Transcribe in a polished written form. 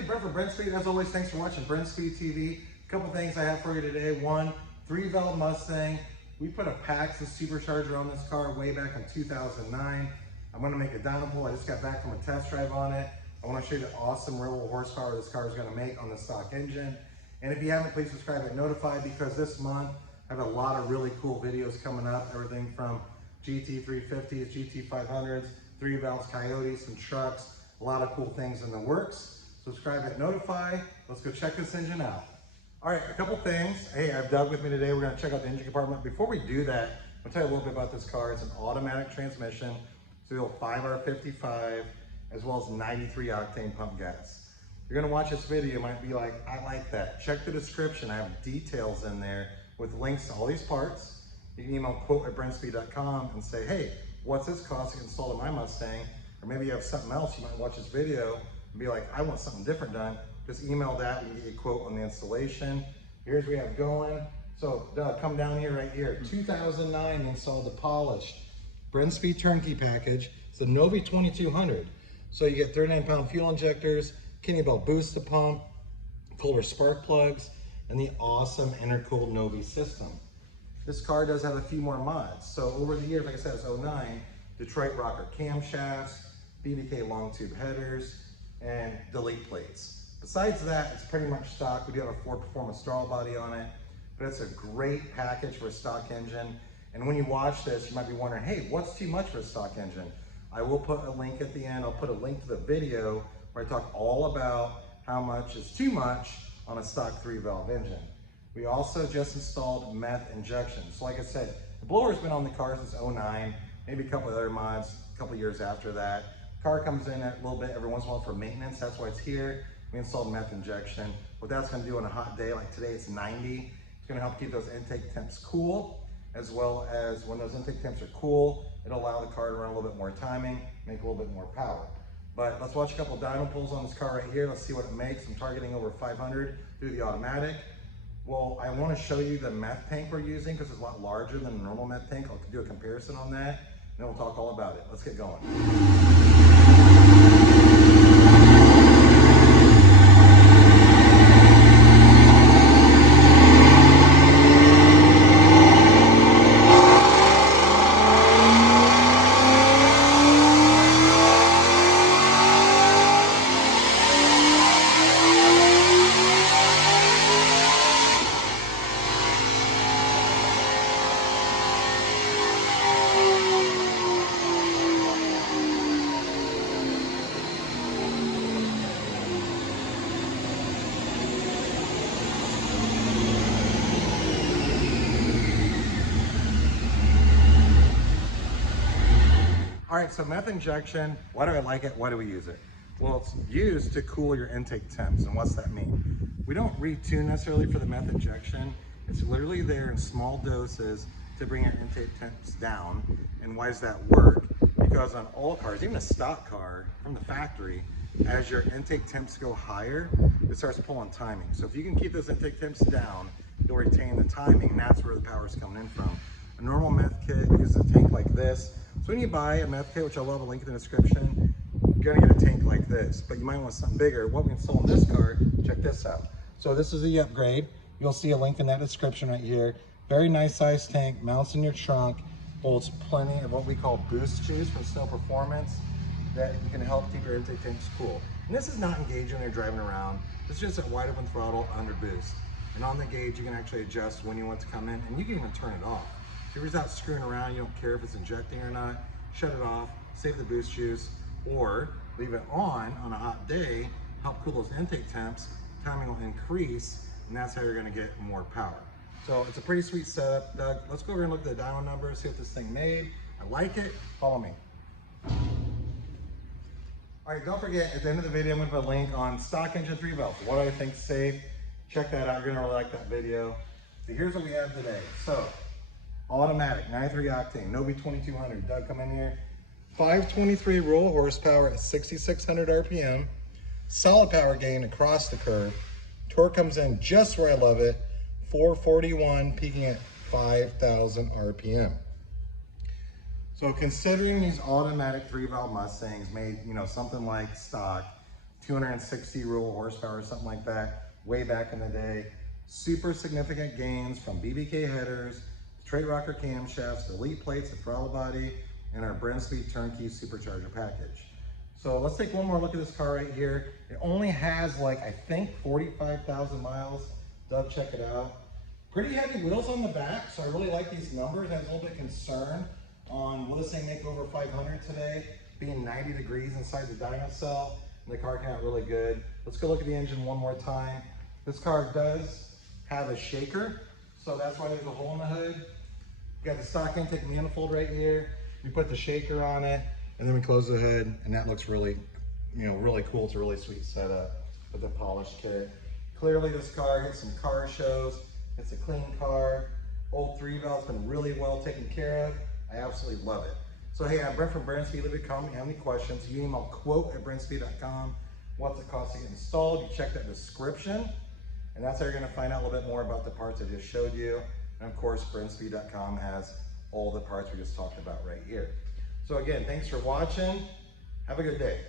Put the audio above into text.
everybody, Brent from Brenspeed. As always, thanks for watching Brenspeed TV. A couple things I have for you today. One, 3-valve Mustang. We put a Paxton Supercharger on this car way back in 2009. I'm gonna make a dyno pull. I just got back from a test drive on it. I wanna show you the awesome real horsepower this car is gonna make on the stock engine. And if you haven't, please subscribe and notify, because this month I have a lot of really cool videos coming up. Everything from GT350s, GT500s, 3-valves Coyotes, some trucks, a lot of cool things in the works. Subscribe and notify. Let's go check this engine out. All right, a couple things. Hey, I have Doug with me today. We're gonna check out the engine compartment. Before we do that, I'll tell you a little bit about this car. It's an automatic transmission, so you'll 5R55, as well as 93 octane pump gas. You're gonna watch this video, you might be like, I like that. Check the description, I have details in there with links to all these parts. You can email quote@brenspeed.com and say, hey, what's this cost to install in my Mustang? Or maybe you have something else, you might watch this video and be like, I want something different done. Just email that, we can get you a quote on the installation. Here's what we have going. So Doug, come down here right here. 2009, we installed the polished Brenspeed turnkey package. It's the Novi 2200. So you get 39-pound fuel injectors, Kinney Bell boost pump, Kohler spark plugs, and the awesome intercooled Novi system. This car does have a few more mods. So over the years, like I said, it's 09, Detroit rocker camshafts, BDK long tube headers, and delete plates. Besides that, it's pretty much stock. We do have a Ford Performance throttle body on it, but it's a great package for a stock engine. And when you watch this, you might be wondering, hey, what's too much for a stock engine? I will put a link at the end. I'll put a link to the video where I talk all about how much is too much on a stock 3-valve engine. We also just installed Meth injection. So like I said, the blower's been on the car since 09, maybe a couple of other mods, a couple of years after that. Car comes in a little bit every once in a while for maintenance. That's why it's here. We installed Meth injection. What that's gonna do on a hot day, like today it's 90, it's gonna help keep those intake temps cool, as well as when those intake temps are cool, it'll allow the car to run a little bit more timing, make a little bit more power. But let's watch a couple of dyno pulls on this car right here. Let's see what it makes. I'm targeting over 500 through the automatic. Well, I wanna show you the Meth tank we're using because it's a lot larger than a normal Meth tank. I'll do a comparison on that, and then we'll talk all about it. Let's get going. All right, so Meth injection, why do I like it? Why do we use it? Well, it's used to cool your intake temps, and what's that mean? We don't retune necessarily for the Meth injection. It's literally there in small doses to bring your intake temps down. And why does that work? Because on all cars, even a stock car from the factory, as your intake temps go higher, it starts pulling timing. So if you can keep those intake temps down, you'll retain the timing, and that's where the power is coming in from. A normal Meth kit uses a tank like this. So when you buy a Meth kit, which I'll have a link in the description, you're gonna get a tank like this, but you might want something bigger. What we install in this car, check this out. So this is the upgrade. You'll see a link in that description right here. Very nice size tank, mounts in your trunk, holds plenty of what we call boost juice from Snow Performance that can help keep your intake tanks cool. And this is not engaged when you're driving around. It's just a wide open throttle under boost. And on the gauge, you can actually adjust when you want to come in, and you can even turn it off. If you're just out screwing around, you don't care if it's injecting or not, shut it off, save the boost juice, or leave it on a hot day, help cool those intake temps, timing will increase, and that's how you're gonna get more power. So it's a pretty sweet setup. Doug, let's go over and look at the dyno numbers, see what this thing made. I like it, follow me. All right, don't forget, at the end of the video, I'm gonna put a link on stock engine 3-valve. What do I think safe? Check that out, you're gonna really like that video. So here's what we have today. So, automatic, 93 octane, Novi 2200. Doug, come in here. 523 raw horsepower at 6,600 RPM. Solid power gain across the curve. Torque comes in just where I love it. 441, peaking at 5,000 RPM. So considering these automatic 3-valve Mustangs made, something like stock, 260 rural horsepower or something like that, way back in the day. Super significant gains from BBK headers, straight rocker camshafts, elite plates, the throttle body, and our Brenspeed turnkey supercharger package. So let's take one more look at this car right here. It only has like, I think 45,000 miles. Doug, check it out. Pretty heavy wheels on the back, so I really like these numbers. I was a little bit concerned on, will this thing make over 500 today? Being 90 degrees inside the dyno cell, and the car came out really good. Let's go look at the engine one more time. This car does have a shaker, so that's why there's a hole in the hood. You got the stock intake manifold right here. We put the shaker on it, and then we close the hood, and that looks really, really cool. It's a really sweet setup with the polished kit. Clearly this car hits some car shows. It's a clean car. Old 3-valve's been really well taken care of. I absolutely love it. So hey, I'm Brent from Brenspeed. Leave a comment if you have any questions. You email quote@brenspeed.com. What's it cost to get installed? You check that description, and that's how you're gonna find out a little bit more about the parts I just showed you. And of course, Brenspeed.com has all the parts we just talked about right here. So again, thanks for watching. Have a good day.